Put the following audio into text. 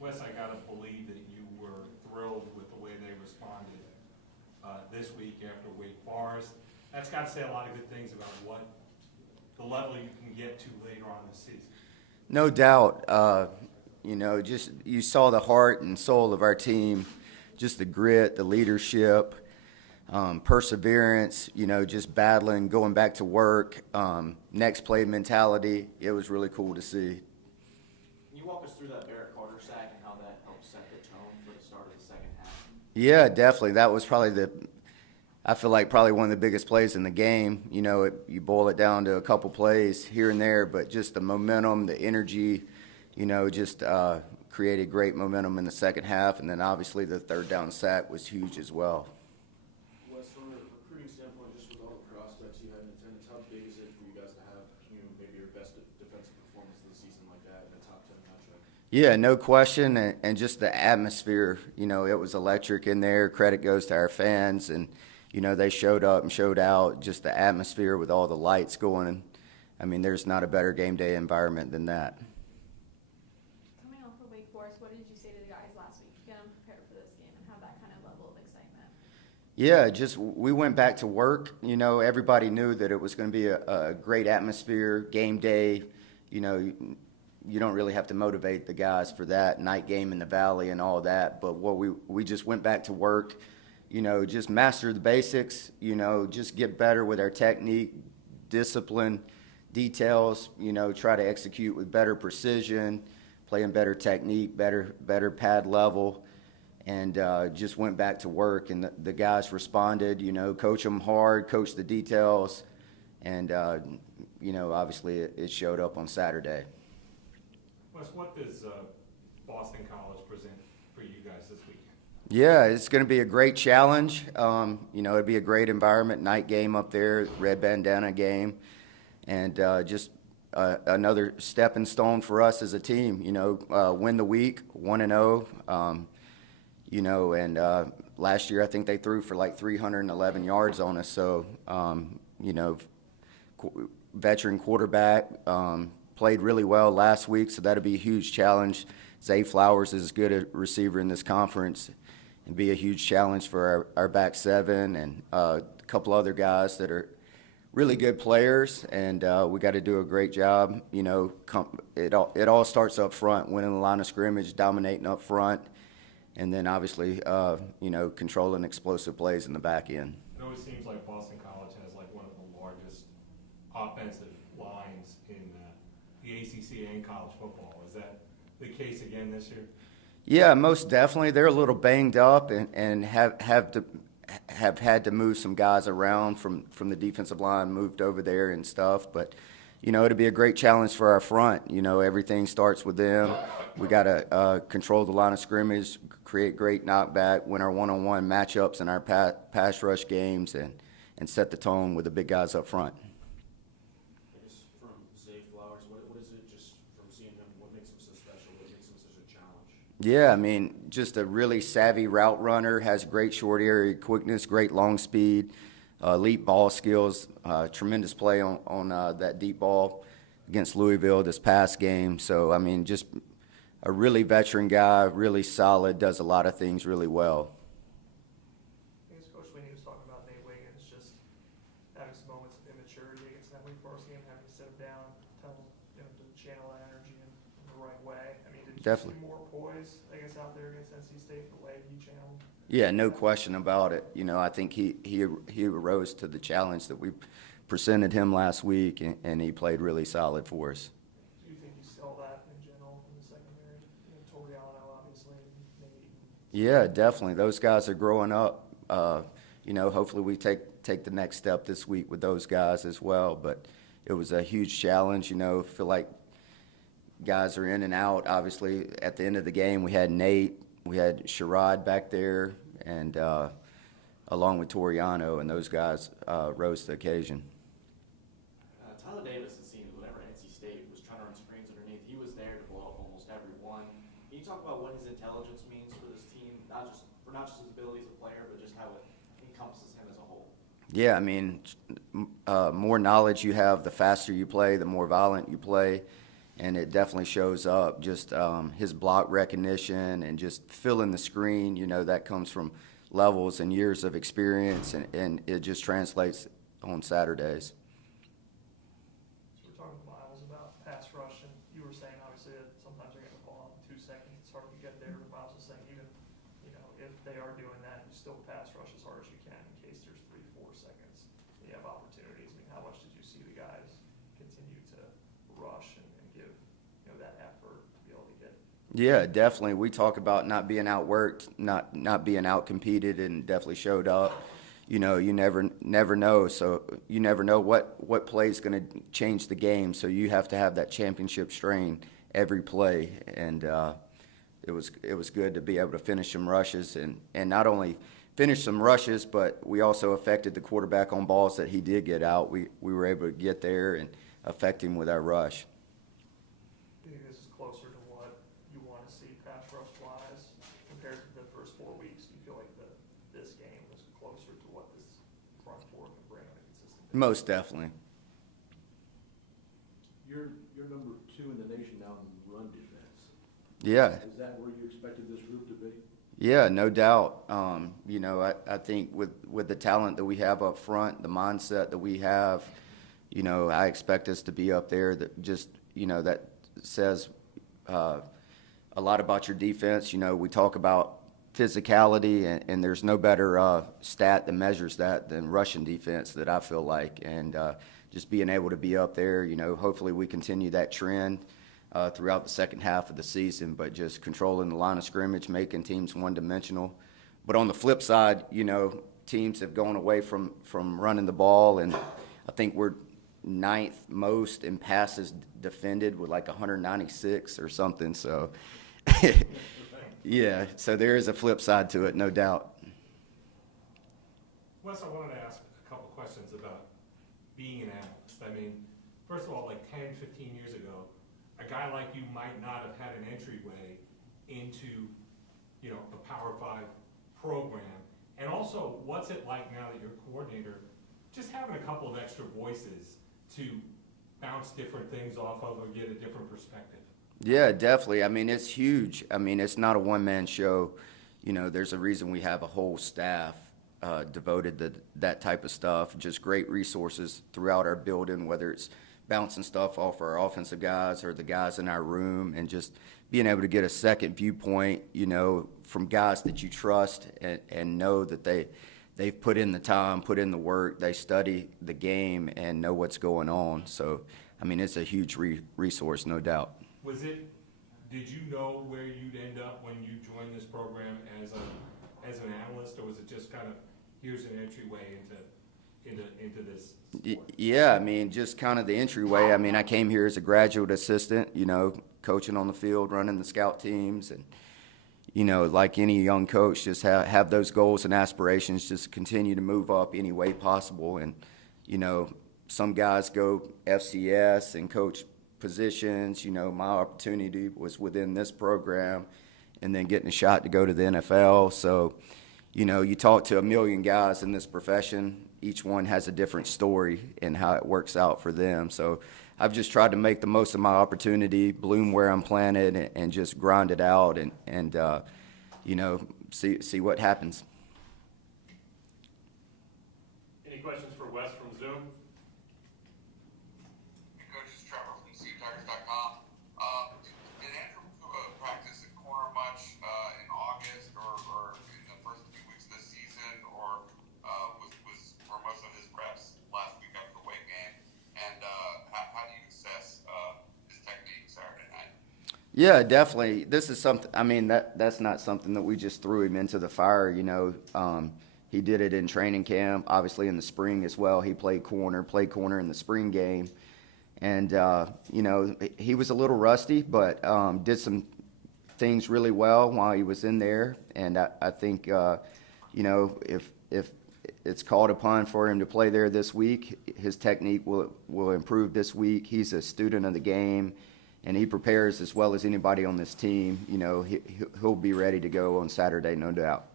Wes, I gotta believe that you were thrilled with the way they responded this week after Wake Forest. That's got to say a lot of good things about what the level you can get to later on this season. No doubt. Just you saw the heart and soul of our team, just the grit, the leadership, perseverance, just battling, going back to work, next play mentality. It was really cool to see. Can you walk us through that Barrett Carter sack and how that helped set the tone for the start of the second half? Yeah, definitely. That was I feel like probably one of the biggest plays in the game. You boil it down to a couple plays here and there, but just the momentum, the energy, just created great momentum in the second half. And then obviously the third down sack was huge as well. Wes, from a recruiting standpoint, just with all the prospects you had in attendance, how big is it for you guys to have, maybe your best defensive performance of the season like that in a top 10 matchup? Yeah, no question. And just the atmosphere, it was electric in there. Credit goes to our fans. And, they showed up and showed out. Just the atmosphere with all the lights going. I mean, there's not a better game day environment than that. Coming off of Wake Forest, what did you say to the guys last week to get them prepared for this game and have that kind of level of excitement? Yeah, just we went back to work. Everybody knew that it was going to be a great atmosphere, game day. You don't really have to motivate the guys for that night game in the Valley and all that. But what we just went back to work. Just master the basics. Just get better with our technique, discipline, details. Try to execute with better precision, playing better technique, better pad level. And just went back to work, and the guys responded, coach them hard, coach the details, and, obviously it showed up on Saturday. Wes, what does Boston College present for you guys this weekend? Yeah, it's going to be a great challenge. It'd be a great environment, night game up there, red bandana game, and just another stepping stone for us as a team. Win the week, 1-0. And last year I think they threw for like 311 yards on us. So, veteran quarterback, played really well last week, so that'll be a huge challenge. Zay Flowers is as good a receiver in this conference and be a huge challenge for our back seven and a couple other guys that are really good players, and we got to do a great job. It all starts up front, winning the line of scrimmage, dominating up front, and then obviously, controlling explosive plays in the back end. It always seems like Boston College has like one of the largest offensive lines in the ACC and college football. Is that the case again this year? Yeah, most definitely. They're a little banged up and have had to move some guys around from the defensive line, moved over there and stuff. But, it'll be a great challenge for our front. Everything starts with them. We got to control the line of scrimmage, create great knockback, win our one-on-one matchups in our pass rush games, and set the tone with the big guys up front. I guess from Zay Flowers, what is it just from seeing him, what makes him so special, what makes him such a challenge? Yeah, I mean, just a really savvy route runner, has great short area quickness, great long speed, elite ball skills, tremendous play on that deep ball against Louisville this past game. So, I mean, just a really veteran guy, really solid, does a lot of things really well. I guess Coach Sweeney was talking about Nate Wiggins just having some moments of immaturity against that Wake Forest game, having to sit him down, tell him to channel that energy in the right way. I mean, did you Definitely see more poise, I guess, out there against NC State the way he channeled? Yeah, no question about it. I think he arose to the challenge that we presented him last week, and he played really solid for us. Do you think you saw that in general in the secondary? Toriano, obviously, Nate. Yeah, definitely. Those guys are growing up. Hopefully we take the next step this week with those guys as well. But it was a huge challenge. Feel like guys are in and out. Obviously, at the end of the game, we had Nate, we had Sherrod back there, and along with Toriano, and those guys rose to the occasion. Tyler Davis, it seems, whenever NC State was trying to run screens underneath, he was there to blow up almost every one. Can you talk about what his intelligence means for this team, not just his ability as a player, but just how it encompasses him as a whole? Yeah, I mean, more knowledge you have, the faster you play, the more violent you play. and it definitely shows up. Just his block recognition and just filling the screen, that comes from levels and years of experience, and it just translates on Saturdays. So we're talking to Miles about pass rush, and you were saying obviously that sometimes they're getting the ball in 2 seconds, it's hard to get there, but Miles was saying even, if they are doing that, you still pass rush as hard as you can in case there's 3-4 seconds. You have opportunities. I mean, how much did you see the guys continue to rush and give, that effort to be able to get? Yeah, definitely. We talk about not being outworked, not being outcompeted, and definitely showed up. You never know. So you never know what play is going to change the game. So you have to have that championship strain every play. And it was good to be able to finish some rushes, and not only finish some rushes, but we also affected the quarterback on balls that he did get out. We were able to get there and affect him with our rush. Do you think this is closer to what you want to see pass rush wise compared to the first 4 weeks? Do you feel like this game was closer to what this front four can bring on a consistent basis? Most definitely. You're number 2 in the nation now in run defense. Yeah. Is that where you expected this group to be? Yeah, no doubt. I think with the talent that we have up front, the mindset that we have, I expect us to be up there. That just, that says a lot about your defense. We talk about physicality, and there's no better stat that measures that than rushing defense, that I feel like. And just being able to be up there, hopefully we continue that trend throughout the second half of the season, but just controlling the line of scrimmage, making teams one-dimensional. But on the flip side, teams have gone away from running the ball, and I think we're 9th most in passes defended with like 196 or something. So, yeah, so there is a flip side to it, no doubt. Wes, I wanted to ask a couple questions about being an analyst. I mean, first of all, like 10, 15 years ago, a guy like you might not have had an entryway into, a Power 5 program. And also, what's it like now that you're a coordinator, just having a couple of extra voices to bounce different things off of or get a different perspective? Yeah, definitely. I mean, it's huge. I mean, it's not a one-man show. There's a reason we have a whole staff devoted to that type of stuff, just great resources throughout our building, whether it's bouncing stuff off our offensive guys or the guys in our room, and just being able to get a second viewpoint, from guys that you trust and know that they've put in the time, put in the work, they study the game and know what's going on. So, I mean, it's a huge resource, no doubt. Did you know where you'd end up when you joined this program as an analyst, or was it just kind of, here's an entryway into this sport? Yeah, I mean, just kind of the entryway. I mean, I came here as a graduate assistant, coaching on the field, running the scout teams, and, like any young coach, just have those goals and aspirations, just continue to move up any way possible. And, some guys go FCS and coach positions. My opportunity was within this program, and then getting a shot to go to the NFL. So, you talk to a million guys in this profession, each one has a different story and how it works out for them. So I've just tried to make the most of my opportunity, bloom where I'm planted, and just grind it out and see what happens. Any questions for Wes from Zoom? Coach, it's Trevor from CTigers.com. Did Andrew practice at corner much in August or in the first few weeks of the season, or were most of his reps last week after the weight game? And how do you assess his technique Saturday night? Yeah, definitely. This is something. I mean, that's not something that we just threw him into the fire. He did it in training camp, obviously in the spring as well. He played corner in the spring game. And, he was a little rusty, but did some things really well while he was in there. And I think, if it's called upon for him to play there this week, his technique will improve this week. He's a student of the game, and he prepares as well as anybody on this team. He'll be ready to go on Saturday, no doubt.